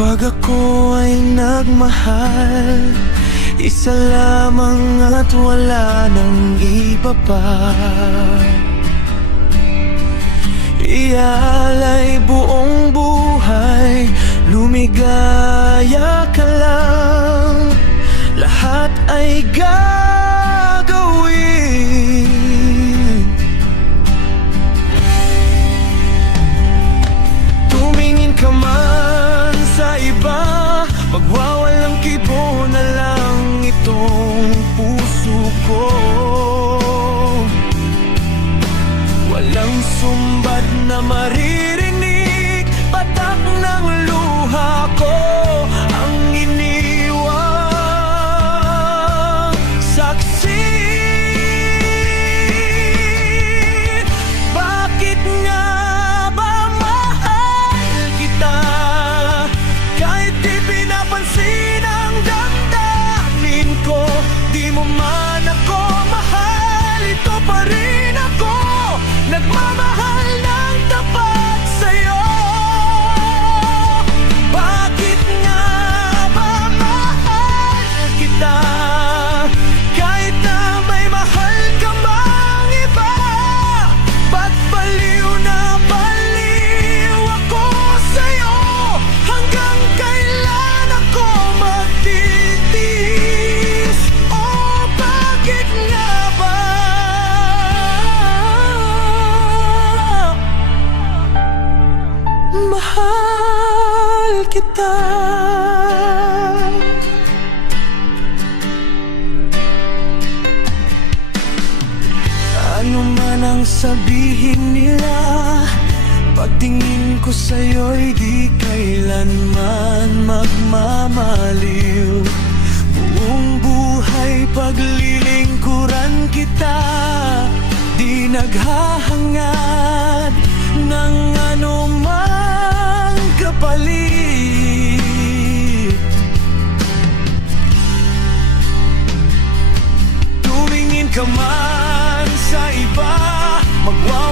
Pag ako ay nagmahal, isa lamang at wala nang iba pa. Ialay buong buhay, lumigaya ka lang, lahat ay gagawin. Tumingin ka man sa iba, magwawalang kibo na lang itong puso ko. Walang sumbat na maririnig, patak ng luha ko ang iniwang saksi. Bakit nga ba mahal kita, kahit di pinapansin ang damdamin ko? Di mo man ako mahal, ito pa rin ako, nagmamahal ng tapat sa'yo. Bakit nga ba mahal kita, kahit na may mahal ka mang iba? Ba't baliw na baliw ako sa'yo? Hanggang kailan ako magtitiis? Oh, bakit nga ba? Mahal kita. Ano man ang sabihin nila, pagtingin ko sa'yo'y di kailanman magmamaliw. Buong buhay paglilingkuran kita, di naghahangad ng anumang kapalit. Tumingin ka man sa iba, magwawalang